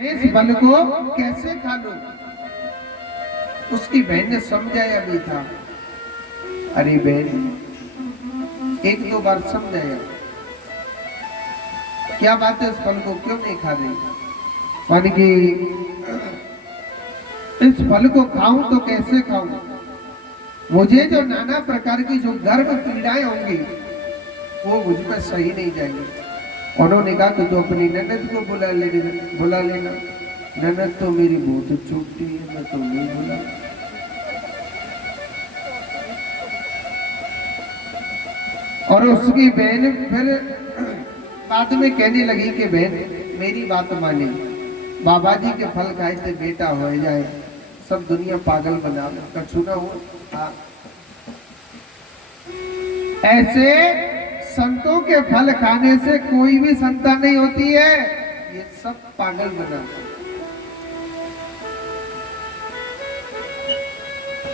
इस फल को कैसे खा लूं? उसकी बहन ने समझाया भी था। अरे बहन, एक दो बार समझाया, क्या बात है, इस फल को क्यों नहीं खा रही? मान कि इस फल को खाऊं तो कैसे खाऊं? मुझे जो नाना प्रकार की जो गर्भ पीड़ाएं होंगी वो मुझ पर सही नहीं जाएंगी। उन्होंने कहा कि तो अपनी ननद को बुला लेना। ननद तो मेरी बहुत छोटी है, मैं तो नहीं बुला। और उसकी बहन फिर बाद में कहने लगी कि बहन मेरी बात माने, बाबा जी के फल खाए से बेटा हो जाए, सब दुनिया पागल बना कछु ना हो। ऐसे संतों के फल खाने से कोई भी संतान नहीं होती है, ये सब पागल बना,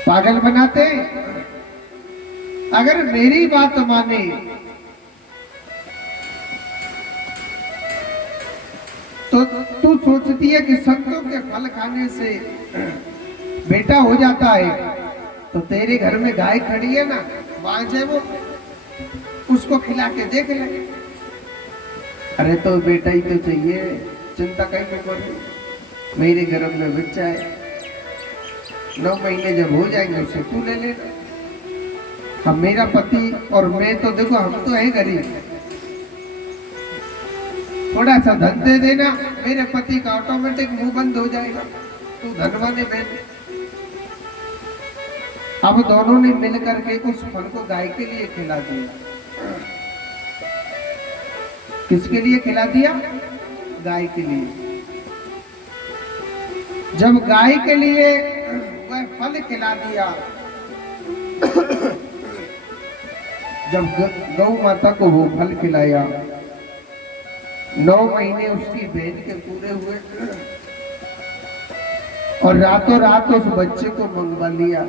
पागल बनाते। अगर मेरी बात माने तो तू सोचती है कि संतों के फल खाने से बेटा हो जाता है, तो तेरे घर में गाय खड़ी है ना, वहां है वो, उसको खिला के देख ले। अरे तो बेटा ही तो चाहिए, चिंता कहीं पे करो, मेरे गर्भ में बच्चा है, 9 महीने जब हो जाएंगे उसे तू ले लेना। अब मेरा पति और मैं तो देखो, हम तो है गरीब, थोड़ा सा धन दे देना, मेरे पति का ऑटोमेटिक मुंह बंद हो जाएगा, तू धनवान है मैं। अब दोनों ने मिलकर के उस फल को गाय के लिए खिला दिया। किसके लिए खिला दिया? गाय के लिए। जब गाय के लिए वह फल खिला दिया, जब गौ माता को वो फल खिलाया, 9 महीने उसकी बहन के पूरे हुए और रातों रात उस बच्चे को मंगवा लिया।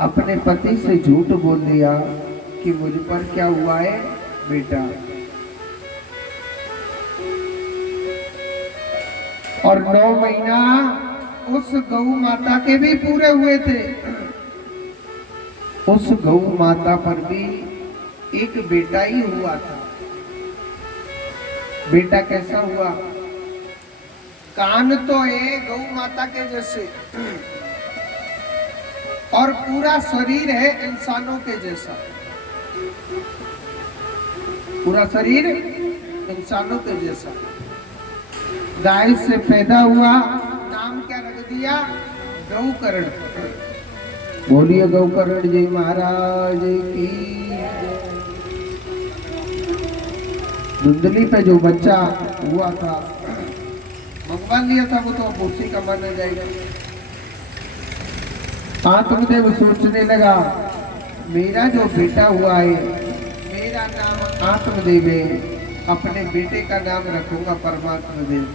अपने पति से झूठ बोल दिया कि मुझ पर क्या हुआ है बेटा, और 9 महीना उस गौ माता के भी पूरे हुए थे। उस गौ माता पर भी एक बेटा ही हुआ था। बेटा कैसा हुआ? कान तो है गौ माता के जैसे और पूरा शरीर है इंसानों के जैसा, पूरा शरीर इंसानों के जैसा। गाय से पैदा हुआ, नाम क्या रख दिया? गौकर्ण। बोलिए गौकर्ण जी महाराज की। धुंधली पे जो बच्चा हुआ था, मंगवा लिया था, वो तो अब उसी का माना जाएगा। आत्मदेव सोचने लगा, मेरा जो बेटा हुआ है, मेरा नाम आत्मदेव है, अपने बेटे का नाम रखूंगा परमात्मा देव।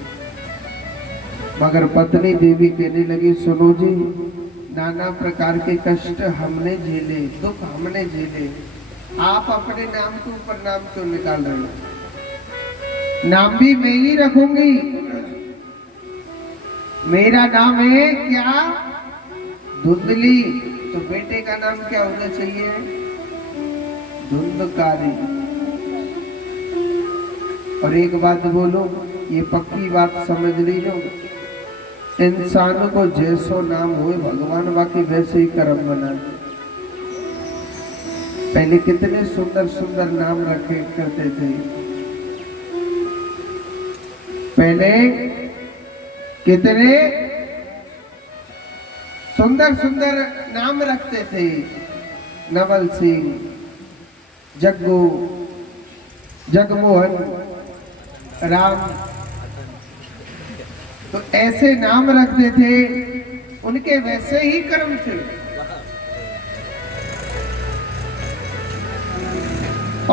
मगर पत्नी देवी कहने लगी, सुनो जी, नाना प्रकार के कष्ट हमने झेले, दुख हमने झेले, आप अपने नाम के ऊपर नाम क्यों निकाल रहे हो? नाम भी मैं ही रखूंगी। मेरा नाम है क्या? धुंधली। तो बेटे का नाम क्या होना चाहिए? धुंधकारी। और एक बात बोलो, ये पक्की बात समझ लीजिए, इंसान को जैसो नाम हुए भगवान बाकी वैसे ही कर्म बना। पहले कितने सुंदर सुंदर नाम रखे करते थे, पहले कितने सुंदर सुंदर नाम रखते थे, नवल सिंह, जग्गू, जगमोहन, राम, तो ऐसे नाम रखते थे, उनके वैसे ही कर्म थे।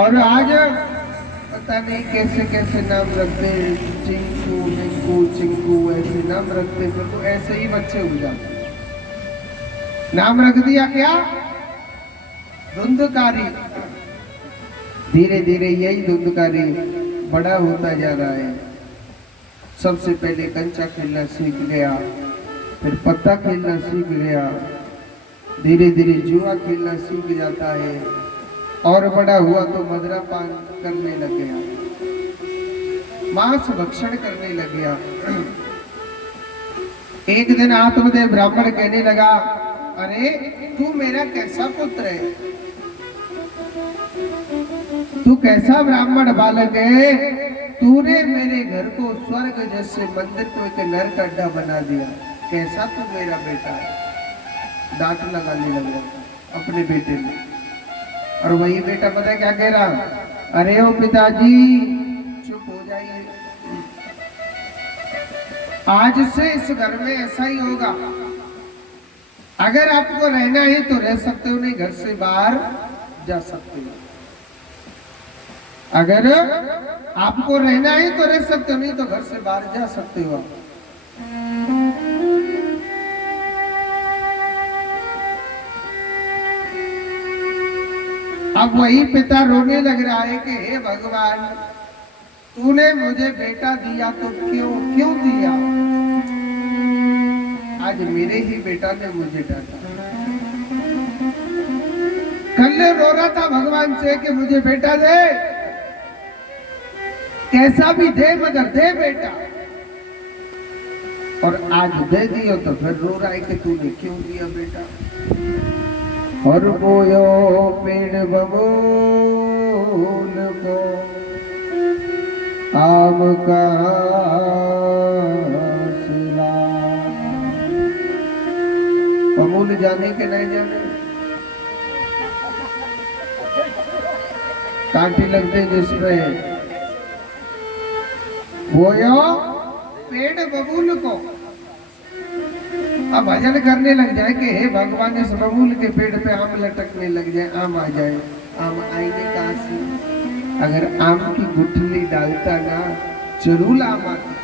और आज पता नहीं कैसे कैसे नाम रखते, चिंकू, मिंकू, चिंकू, ऐसे नाम रखते, फिर तो ऐसे ही बच्चे हो जाते। नाम रख दिया क्या? धुंधकारी। धीरे धीरे यही धुंधकारी बड़ा होता जा रहा है। सबसे पहले कंचा खेलना सीख गया, फिर पत्ता खेलना सीख गया, धीरे धीरे जुआ खेलना सीख जाता है और बड़ा हुआ तो मदरा पान करने लग गया, मांस भक्षण करने लग गया। एक दिन आत्मदेव ब्राह्मण कहने लगा, अरे तू मेरा कैसा पुत्र है, तू कैसा ब्राह्मण बालक है, तूने मेरे घर को स्वर्ग जैसे मंदिर को एक नरक अड्डा बना दिया, कैसा तू मेरा बेटा है। डांट लगाने लगा अपने बेटे में। और वही बेटा पता है क्या कह रहा, अरे ओ पिताजी चुप हो जाइए, आज से इस घर में ऐसा ही होगा, अगर आपको रहना है तो रह सकते हो, नहीं घर से बाहर जा सकते हो, अगर आपको रहना है तो रह सकते हो, नहीं तो घर से बाहर जा सकते हो। अब वही पिता रोने लग रहा है कि हे भगवान, तूने मुझे बेटा दिया तो क्यों दिया, आज मेरे ही बेटा ने मुझे डांटा। कल रो रहा था भगवान से कि मुझे बेटा दे, कैसा भी दे मगर दे बेटा, और आज दे दियो तो फिर रो रहा है कि तूने क्यों दिया बेटा। और बोयो पेड़ बबूल को आम का सिला, बबूल जाने के नहीं जाने, कांटे लगते जिसमें, बोयो पेड़ बबूल को। अब भजन करने लग जाए कि हे भगवान इस बबूल के पेड़ पे आम लटकने लग जाए, आम आ जाए, आम आएंगे कहां से, अगर आम की गुठली डालता ना जरूर आम आता।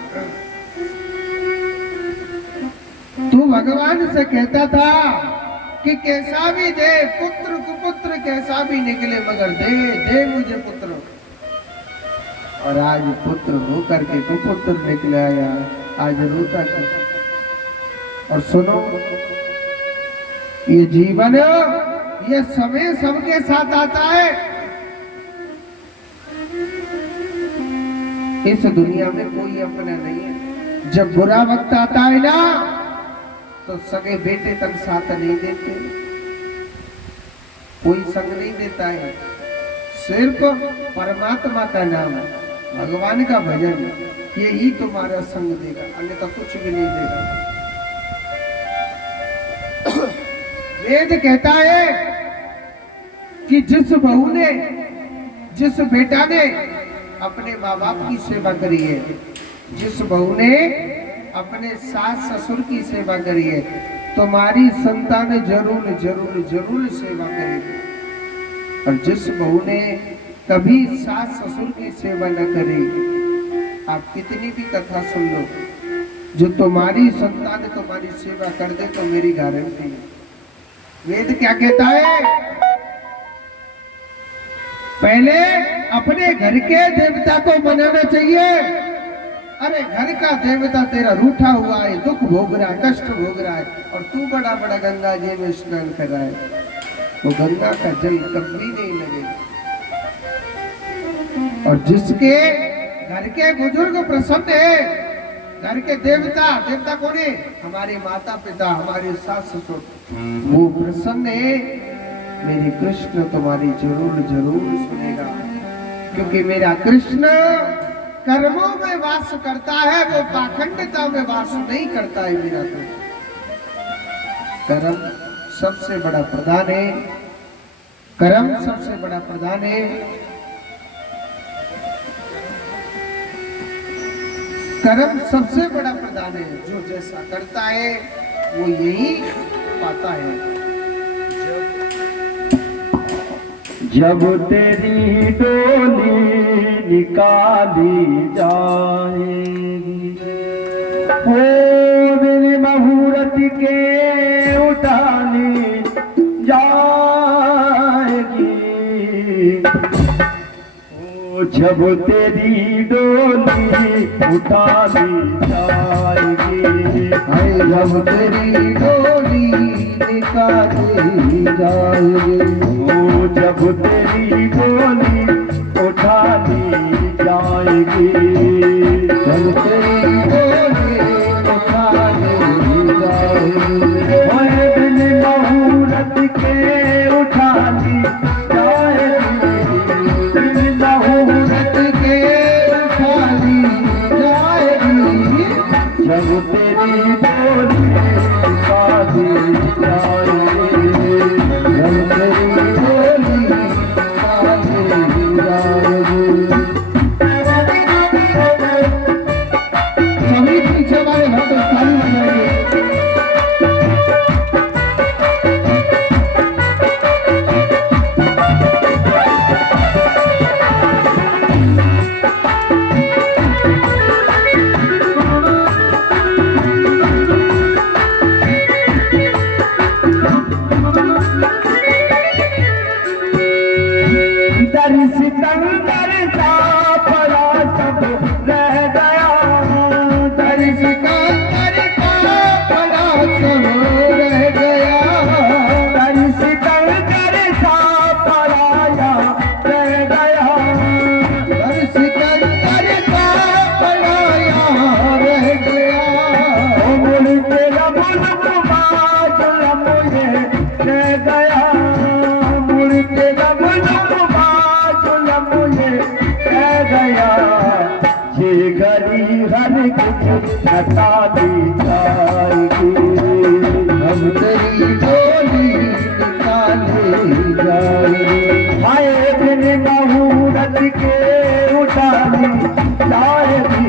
तू भगवान से कहता था कि कैसा भी दे, पुत्र कुपुत्र कैसा भी निकले मगर दे दे मुझे पुत्र, और आज पुत्र होकर के कुपुत्र निकले आया, आज रोता क्यों। और सुनो, ये जीवन ये समय सबके साथ आता है, इस दुनिया में कोई अपना नहीं है। जब बुरा वक्त आता है ना तो सगे बेटे तक साथ नहीं देते, कोई संग नहीं देता है, सिर्फ परमात्मा का नाम, भगवान का भजन, ये ही तुम्हारा संग देगा, अन्यथा कुछ भी नहीं देगा। वेद कहता है कि जिस बहू ने, जिस बेटा ने अपने माँ बाप की सेवा करी है, जिस बहू ने अपने सास ससुर की सेवा करी है, तुम्हारी संतान जरूर जरूर जरूर सेवा करेगी। और जिस बहू ने कभी सास ससुर की सेवा न करी, आप कितनी भी कथा सुन लो, जो तुम्हारी संतान तुम्हारी सेवा कर दे तो मेरी गारंटी है। वेद क्या कहता है, पहले अपने घर के देवता को मनाना चाहिए। अरे घर का देवता तेरा रूठा हुआ है, दुख भोग रहा है, कष्ट भोग रहा है, और तू बड़ा बड़ा गंगा जी में स्नान कर रहा है, तो गंगा का जल कभी नहीं लगेगा। और जिसके घर के बुजुर्ग प्रसन्न है, घर के देवता, देवता कौन है, हमारे माता पिता, हमारे सास ससुर, वो प्रसन्न है, मेरे कृष्ण तुम्हारी जरूर जरूर सुनेगा, क्योंकि मेरा कृष्ण कर्मों में वास करता है, वो पाखंडता में वास नहीं करता है। मेरा कृष्ण कर्म सबसे बड़ा प्रधान है, कर्म सबसे बड़ा प्रधान है। कर्म सबसे बड़ा प्रधान है, जो जैसा करता है वो यही पाता है। जब तेरी डोली निकाली जाएगी, वो मेरे मुहूर्त के उठानी जाएगी, वो जब तेरी डोली उठा ली जाएगी, जब तेरी डोली निकाली जाएगी, ओ जब तेरी डोली उठा ली जाएगी, जब तेरी डोली उठा ली जाएगी, ओए बिन मुहूर्त के उठा ली जाएगी, बिन मुहूर्त के उठा ली जाएगी, जब तेरी डोली निकाली जाएगी, जब तेरी डोली निकाली जाएगी। सभी पीछे वाले हाथ ताली बजाइए। दर सितंदर सा पड़ा सब रह गया, दर सिकंदर का बड़ा सब रह गया, दर सितंदर सा पराया रह गया, दर सिकंदर का बड़ा यहाँ रह गया, ओ मुल्क रब माजुल मुझे रह गया, मुल्क रब माजुल मुझे रह गया, ये घड़ी हर कुछ बता दी जाएगी, हम तेरी डोली निकाले जाएगी, हाय बिन मुहूर्त के उठा ली जाएगी,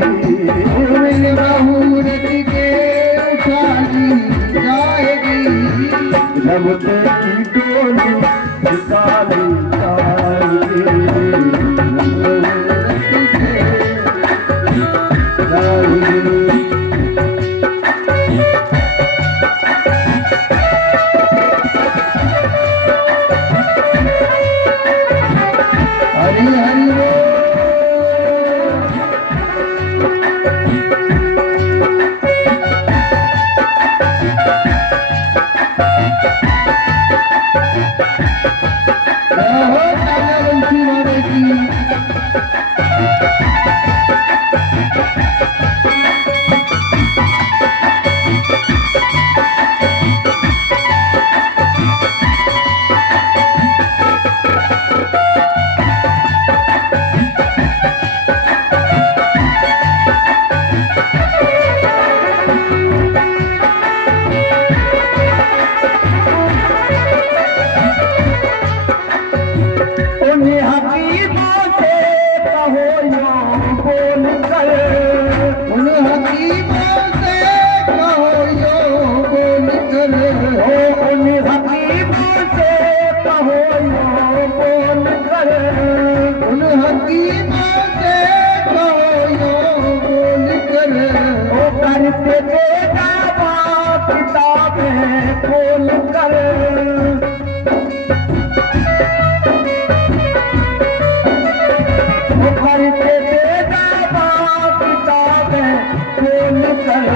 बिन मुहूर्त के उठा ली जाएगी, जब तेरी डोली निकाली जाएगी, हरि हरि बोल। जय हो ताना बंसी वाले की। उन्हें हकीमों से कहो यो बोल कर, उन हकीमों से कहो यो बोल कर, ओ उन हकीमों से कहो यो बोल कर, उन हकीमों से कहो यो बोल कर, ओ करते बेटा बाप किताबें खोल कर, ओ करते बेटा बाप किताबें खोल कर,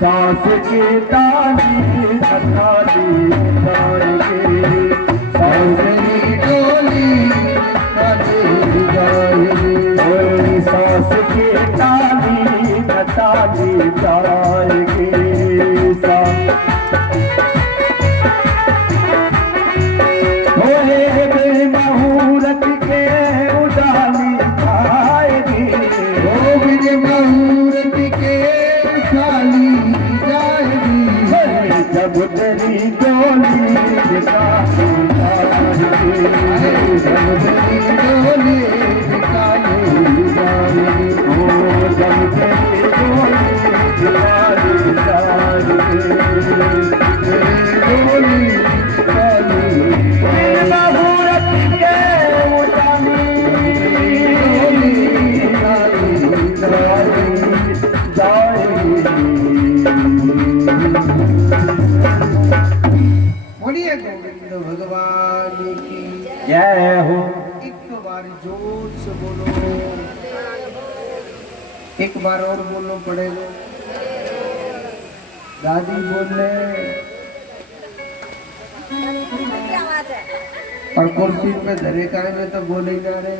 सांस की ताली बता दी जाएगी, सांस तेरी डोली निकाली जाएगी, ओए सांस की ताली बता दी जाएगी, ओए बेमुहूर्त के उड़ानी जाएगी, ओ बिन मुहूर्त के उठाली जाएगी, जब तेरी डोली निकाली जाएगी, जब तेरी डोली निकाली जाएगी, ओ जब तेरी डोली निकाली जाएगी, तेरी डोली निकाली बेमुहूर्त के उड़ानी बोलिए गोविंद भगवान की जय हो। एक बार जोर से बोलो एक बार और बोलना पड़ेगा। दादी बोल रहे और कुर्सी में धरे का में तो बोले ही जा रहे।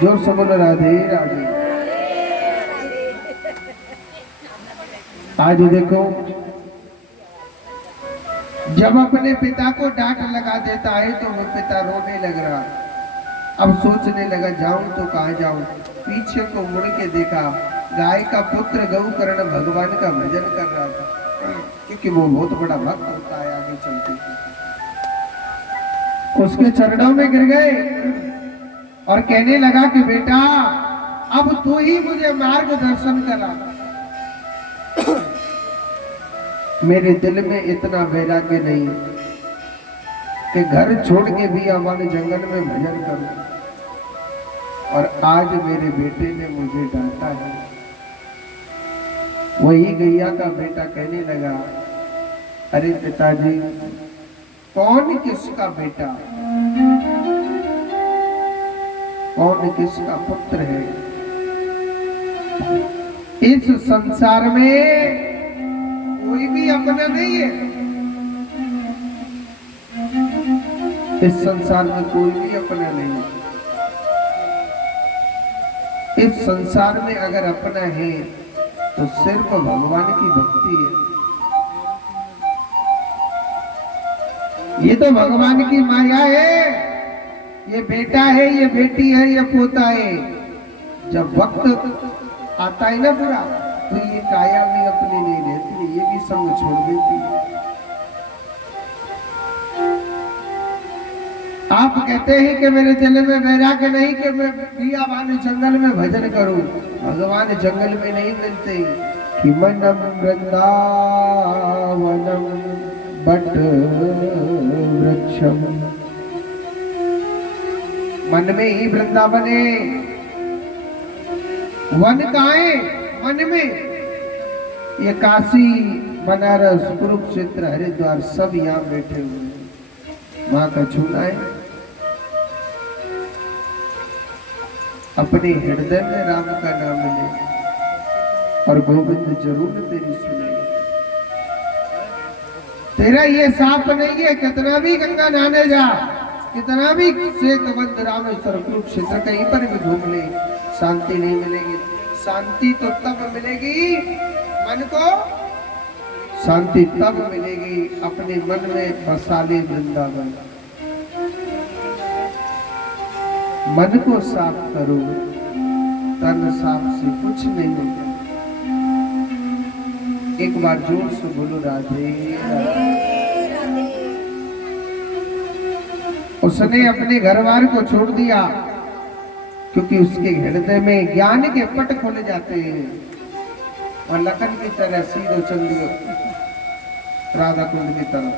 जोर से बोलो राधे राधे। आज देखो जब अपने पिता को डांट लगा देता है तो वो पिता रोने लग रहा। अब सोचने लगा जाऊं तो कहाँ जाऊं। पीछे को मुड़ के देखा, गाय का पुत्र गौकर्ण भगवान का भजन कर रहा था, क्योंकि वो बहुत बड़ा भक्त होता है। आगे चलते उसके चरणों में गिर गए और कहने लगा कि बेटा अब तू ही मुझे मार्गदर्शन करा। मेरे दिल में इतना वैराग्य नहीं कि घर छोड़ के भी अवन जंगल में भजन करूं, और आज मेरे बेटे ने मुझे डांटा है। वही गैया का बेटा कहने लगा, अरे पिताजी कौन किसका बेटा, कौन किसका पुत्र है। इस संसार में कोई भी अपना नहीं है। इस संसार में कोई भी अपना नहीं है। इस संसार में अगर अपना है तो सिर्फ भगवान की भक्ति है। ये तो भगवान की माया है। ये बेटा है, ये बेटी है, ये पोता है। जब वक्त आता है ना बुरा, तो ये काया भी अपनी नहीं रहती है, ये भी संग छोड़ देती है। आप कहते हैं कि मेरे दिल में वैराग्य नहीं कि मैं बियाबान जंगल में भजन करूं। भगवान जंगल में नहीं मिलते। कि मनम वृंदावनम बट वृक्षम, मन में ही वृंदावन है। वन कहाँ है? मन में। ये काशी, बनारस, कुरुक्षेत्र, हरिद्वार सब यहाँ बैठे हुए हैं। माँ का छूना है। अपने हृदय में राम का नाम ले और गोविंद जरूर तेरी सुने। तेरा ये साफ नहीं है, कितना भी गंगा नहाने जा, कितना भी सेतुबंध रामेश्वर कुरुक्षेत्र कहीं पर भी घूम ले, शांति नहीं मिलेगी। शांति तो तब मिलेगी, मन को शांति तब मिलेगी अपने मन में बसा ले वृंदावन। मन को साफ करो, तन साफ से कुछ नहीं होता। एक बार जोर से बोलो राधे राधे। उसने अपने घरवार को छोड़ दिया क्योंकि उसके हृदय में ज्ञान के पट खोले जाते हैं। और लखन की तरह सीधो चल दियो राधा कुंड की तरफ।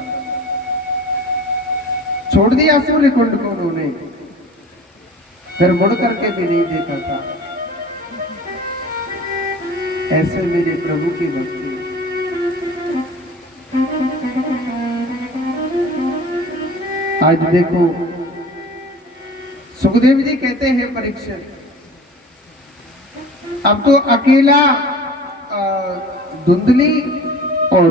छोड़ दिया सूर्य कुंड को उन्होंने, फिर मुड़ करके भी नहीं देखा था। ऐसे मेरे प्रभु की भक्ति। आज देखो सुखदेव जी कहते हैं परीक्षित, अब तो अकेला धुंधली और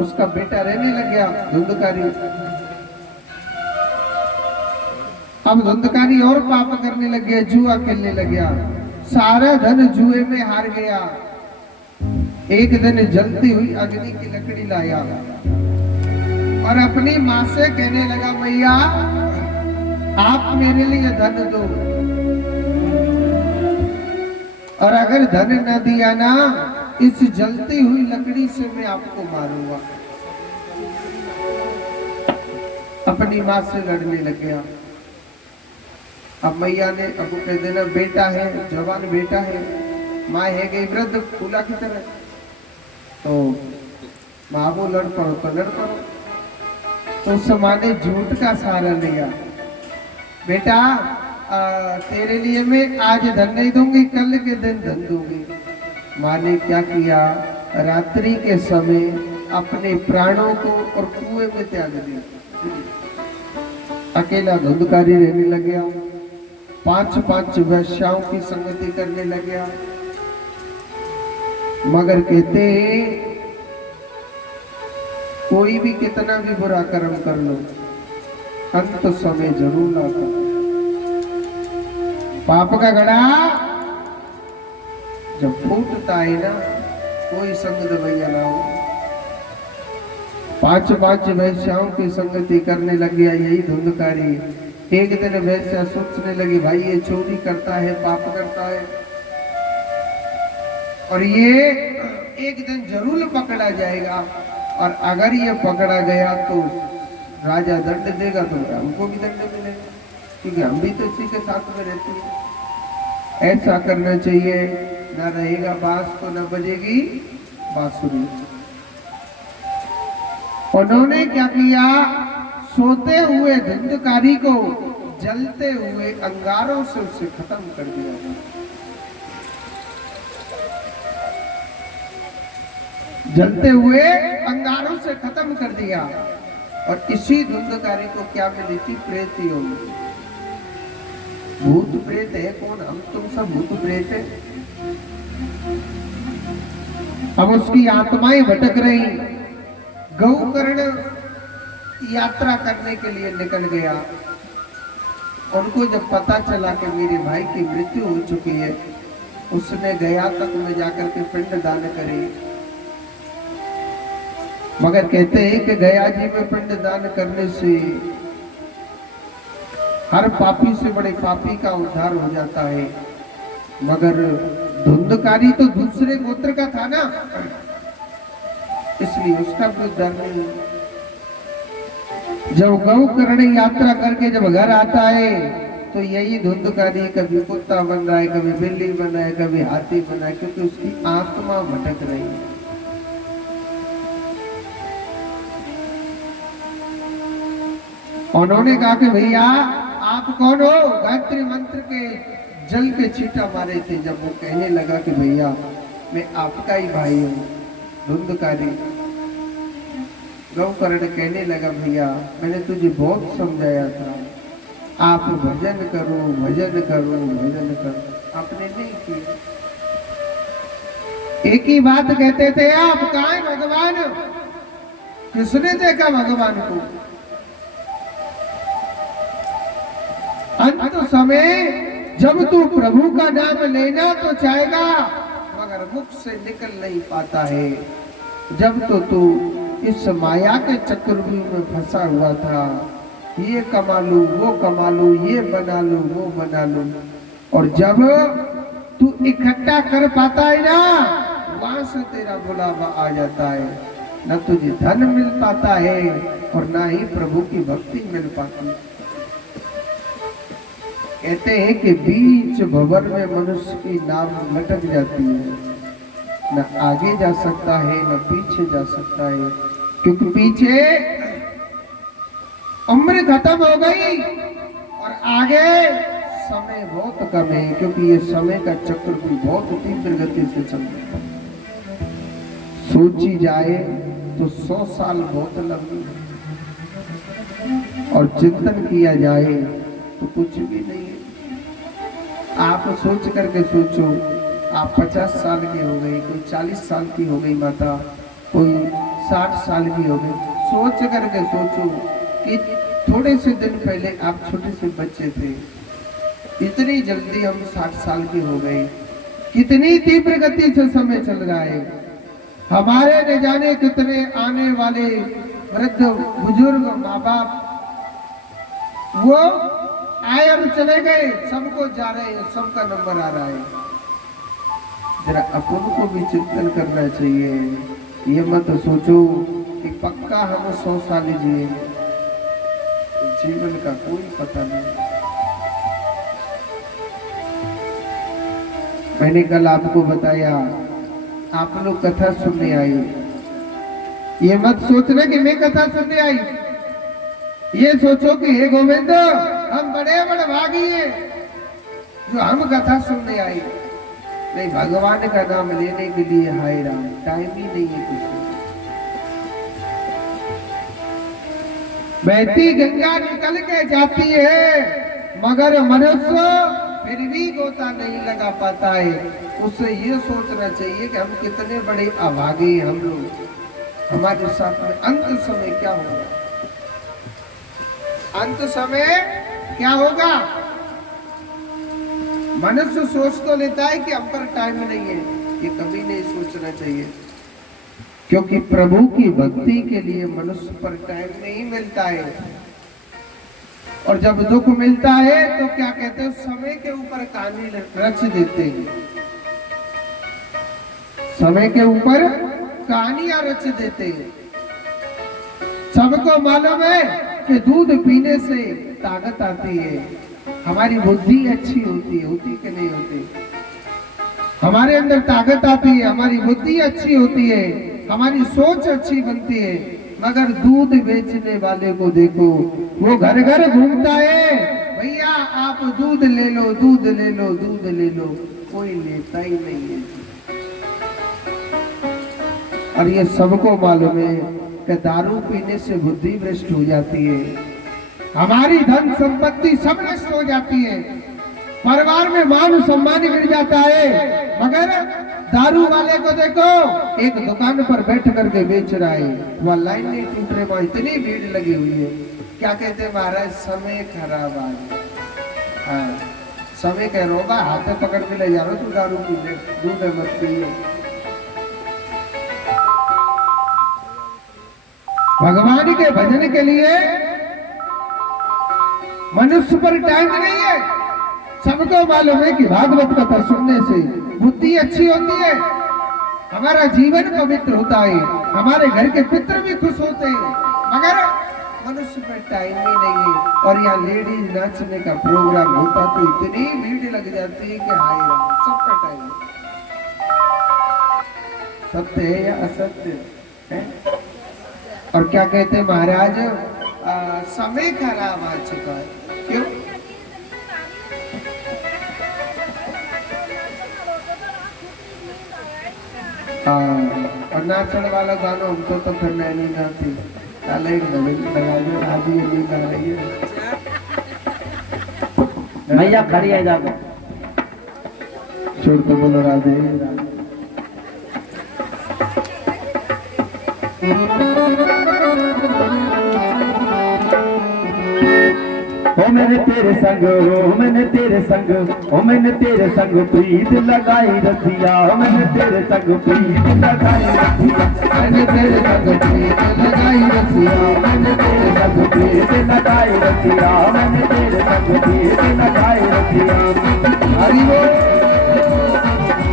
उसका बेटा रहने लग गया धुंधकारी। अब धुंधकारी और पाप करने लग गया, जुआ खेलने लग गया, सारा धन जुए में हार गया। एक दिन जलती हुई अग्नि की लकड़ी लाया और अपनी माँ से कहने लगा, मैया आप मेरे लिए धन दो, और अगर धन न दिया ना, इस जलती हुई लकड़ी से मैं आपको मारूंगा। अपनी माँ से लड़ने लग गया। अब मैया ने अब कह देना, बेटा है, जवान बेटा है, माँ है गई वृद्ध फूला की तरह, तो माँ वो लड़ पड़ो तो लड़ पड़ो। तो उस माँ ने झूठ का सहारा लिया, बेटा तेरे लिए मैं आज धन नहीं दूंगी, कल के दिन धन दूंगी। माँ ने क्या किया, रात्रि के समय अपने प्राणों को और कुएं में त्याग दिया। अकेला धुंधकारी रहने लग गया। 5 वैश्याओं की संगति करने लग गया। मगर कहते कोई भी कितना भी बुरा कर्म कर लो, अंत समय जरूर आता। पाप का घड़ा जब फूटता है ना, कोई संग भैया ना हो। 5 वैश्याओं की संगति करने लग गया यही धुंधकारी। एक दिन वैश्या सोचने लगी, भाई ये चोरी करता है, पाप करता है, और ये एक दिन जरूर पकड़ा जाएगा, और अगर ये पकड़ा गया तो राजा दंड देगा तो हमको भी दंड मिलेगा, क्योंकि हम भी तो इसी के साथ में रहते हैं। ऐसा करना चाहिए, न रहेगा बांस तो न बजेगी बांसुरी। उन्होंने क्या किया, सोते हुए धुंधकारी को जलते हुए अंगारों से उसे खत्म कर दिया। जलते हुए अंगारों से खत्म कर दिया। और इसी धुंधकारी को क्या मिली थी, प्रेत योग। भूत प्रेत है कौन, हम तुम सब भूत प्रेत है। अब उसकी आत्माएं भटक रही। गौकर्ण यात्रा करने के लिए निकल गया। उनको जब पता चला कि मेरे भाई की मृत्यु हो चुकी है, उसने गया तक में जाकर के पिंड दान करे। मगर कहते हैं कि गया जी में पिंड दान करने से हर पापी से बड़े पापी का उद्धार हो जाता है। मगर धुंधकारी तो दूसरे गोत्र का था ना, इसलिए उसका भी उद्धार नहीं। जब गौकर्ण यात्रा करके जब घर आता है तो यही धुंधकारी कभी कुत्ता बन रहा है, कभी बिल्ली बना है, कभी हाथी बना है, क्योंकि उसकी आत्मा भटक रही है। उन्होंने कहा कि भैया आप कौन हो, गायत्री मंत्र के जल के छींटा मारे थे। जब वो कहने लगा कि भैया मैं आपका ही भाई हूँ धुंधकारी, गौकर्ण कहने लगा भैया मैंने तुझे बहुत समझाया था, आप भजन करो भजन करो भजन करो, आपने नहीं किया। एक ही बात कहते थे, आप कहाँ है भगवान, किसने देखा भगवान को। अंत समय जब तू प्रभु का नाम लेना तो चाहेगा, मगर मुख से निकल नहीं पाता है। जब तो तू इस माया के चक्रव्यूह में फंसा हुआ था, ये कमा लूं वो कमा लूं, ये बना लूं वो बना लूं, और जब तू इकट्ठा कर पाता है ना, वहां से तेरा बुलावा आ जाता है। न तुझे धन मिल पाता है और ना ही प्रभु की भक्ति मिल पाती है। कहते हैं कि बीच भंवर में मनुष्य की नाव लटक जाती है, न आगे जा सकता है न पीछे जा सकता है, क्योंकि पीछे उम्र खत्म हो गई और आगे समय बहुत कम है, क्योंकि ये समय का चक्र भी बहुत तीव्र गति से चल रहा है। सोची जाए तो 100 साल बहुत लंबी है, और चिंतन किया जाए तो कुछ भी नहीं है। आप सोच करके सोचो, आप 50 साल की हो गई, कोई 40 साल की हो गई माता, कोई 60 साल की हो गई। सोच करके सोचो कि थोड़े से दिन पहले आप छोटे से बच्चे थे, इतनी जल्दी हम 60 साल के हो गए। कितनी तीव्र गति से समय चल रहा है। हमारे न जाने कितने आने वाले वृद्ध बुजुर्ग माँ बाप वो आए और चले गए, सबको जा रहे हैं, सबका नंबर आ रहा है। जरा अपन को भी चिंतन करना चाहिए। ये मत सोचो कि पक्का हम 100 साल जिए, जीवन का कोई पता नहीं। मैंने कल आपको बताया, आप लोग कथा सुनने आई, ये मत सोचना कि मैं कथा सुनने आई। ये सोचो कि हे गोविंद हम बड़े बड़े भागी हैं जो हम कथा सुनने आए। नहीं, भगवान का नाम लेने के लिए हाय राम, टाइम ही नहीं है कुछ। बहती गंगा निकल के जाती है, मगर मनुष्य फिर भी गोता नहीं लगा पाता है। उसे ये सोचना चाहिए कि हम कितने बड़े अभागे हैं हम लोग, हमारे साथ में अंत समय क्या होगा, अंत समय क्या होगा। मनुष्य सोच तो लेता है कि हम पर टाइम नहीं है, ये कभी नहीं सोचना चाहिए, क्योंकि प्रभु की भक्ति के लिए मनुष्य पर टाइम नहीं मिलता है। और जब दुख मिलता है तो क्या कहते हैं, समय के ऊपर कहानी रच देते हैं, समय के ऊपर कहानियां रच देते हैं। सबको मालूम है कि दूध पीने से ताकत आती है, हमारी बुद्धि अच्छी होती है, होती कि नहीं होती, हमारे अंदर ताकत आती है, हमारी बुद्धि अच्छी होती है, हमारी सोच अच्छी बनती है। मगर दूध बेचने वाले को देखो, वो घर घर घूमता है, भैया आप दूध ले लो, दूध ले लो, दूध ले लो, कोई लेता ही नहीं है। और ये सबको मालूम है कि दारू पीने से बुद्धि भ्रष्ट हो जाती है, हमारी धन संपत्ति सब नष्ट हो जाती है, परिवार में मान सम्मान गिर जाता है। मगर दारू वाले को देखो, एक दुकान पर बैठ करके बेच रहा है, वह लाइन नहीं टूट रहे, वहां इतनी भीड़ लगी हुई है। क्या कहते हैं महाराज, समय खराब आ गया। हाँ, समय कह रहा होगा, हाथ पकड़ के ले जा रहा तू दारू पी ले, दूध मत पियो। भगवान के भजन के लिए मनुष्य पर टाइम नहीं है। सबको मालूम है कि भागवत कथा सुनने से बुद्धि अच्छी होती है, हमारा जीवन पवित्र होता है, हमारे घर के पितृ भी खुश होते हैं। मगर मनुष्य पर टाइम ही नहीं है। और यहाँ लेडीज नाचने का प्रोग्राम होता तो इतनी भीड़ लग जाती है कि हाय राम, सबका टाइम सत्य है या असत्य है। और क्या कहते हैं महाराज, समय खराब आ चुका है। क्यों? और नाचने वाला गाना हमको तो फिर नहीं गाती, नींद आ रही है भैया खड़ी है जाओ, छोड़ तो बोलो राधे राधे। ओ मैंने तेरे संग, ओ मैंने तेरे संग, ओ मैंने तेरे संग प्रीत लगाई रसिया, मैंने तेरे संग प्रीत लगाई रसिया, मैंने तेरे संग प्रीत लगाई रसिया, मैंने तेरे संग प्रीत लगाई रसिया, मैंने तेरे संग प्रीत लगाई रसिया। हरि बोल।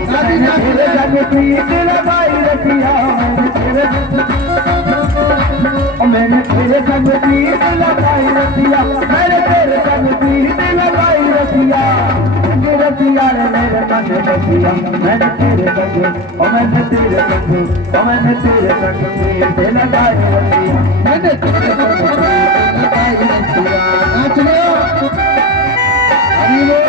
मैंने तेरे संग प्रीत लगाई रसिया, मैंने तेरे संग प्रीत लगाई रसिया, मैंने तेरे संग प्रीत लगाई रसिया, रसिया रे मेरे मन रसिया, मैंने तेरे संग, ओ मैंने तेरे संग, ओ मैंने तेरे संग प्रीत लगाई रसिया, मैंने तेरे संग प्रीत लगाई रसिया। नाच लो, हरि बोल।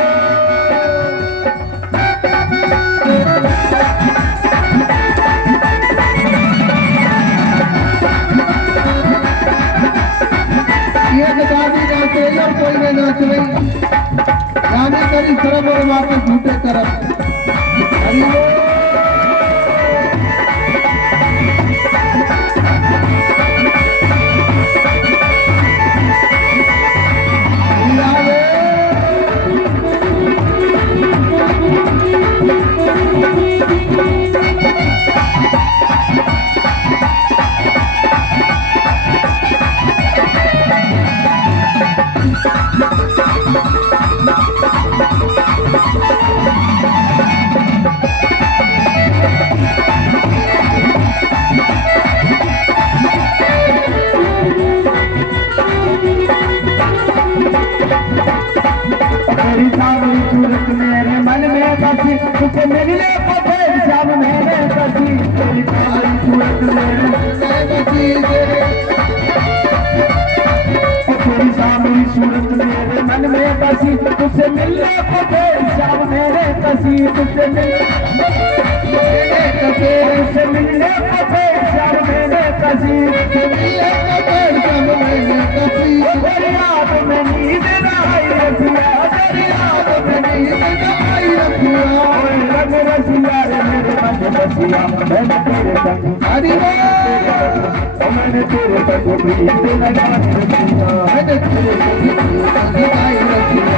कोई न नाच रही, गाने करी तरफ और वापस झूठे तरफ। हरि बोल। तुझे मिलने को फिर शाम मेरे बसी, तेरी काली सूरत मेरे बसी, तेरी सामने सूरत मेरे मन में बसी, तुझसे मिलने को फिर शाम मेरे बसी, तुझसे मिलने को फिर शाम मेरे बसी, तेरी याद में नींद न आई रसिया, रसिया मैंने तेरे संग हरि बोल। मैंने तेरे संग प्रीत लगाई रसिया मैंने तेरे संग लगाई रसिया।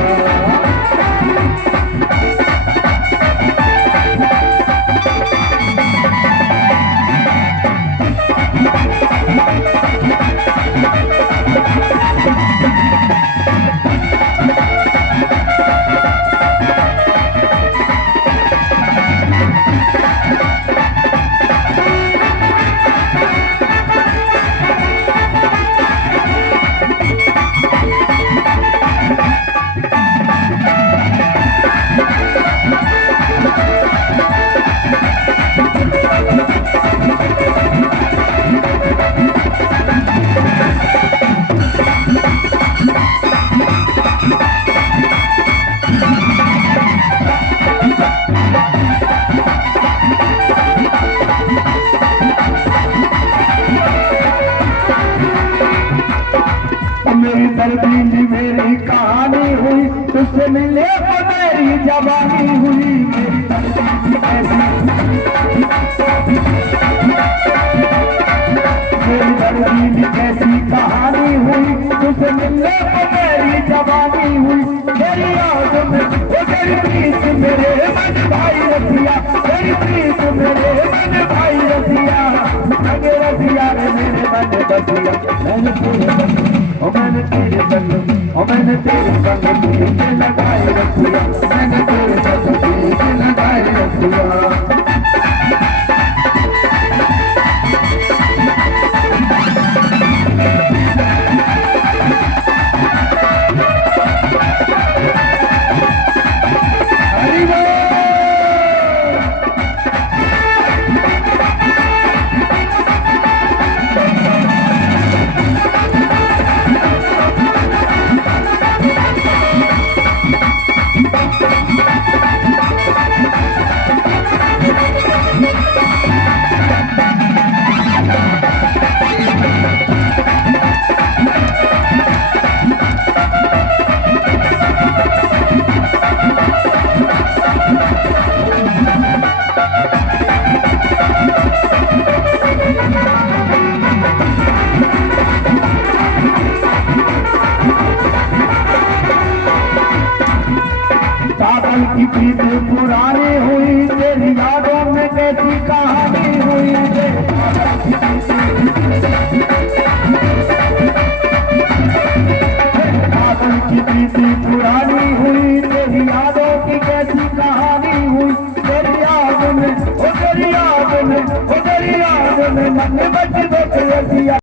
मेरी तरबीली मेरी कहानी हुई तुझसे मिले तो मेरी जवानी हुई मेरी तरबीली ऐसी मेरी तरबीली कैसी कहानी हुई तुझसे मिले तो मेरी जवानी हुई मेरी याद में वो तेरी प्रीत मेरे मन भाई रसिया तेरी प्रीत मेरे मन भाई रसिया लगे रसिया रे मेरे मन बसिया मैंने तेरे संग मैंने तेरे संग प्रीत लगाई रसिया मैंने तेरे संग प्रीत लगाई रसिया। हरि बोल। पागल की प्रीत पुरानी हुई तेरी यादों में कैसी कहानी हुई पागल की प्रीत पुरानी हुई तेरी यादों की कैसी कहानी हुई तेरी याद में ओ तेरी याद में ओ तेरी याद में मन बच बच रसिया।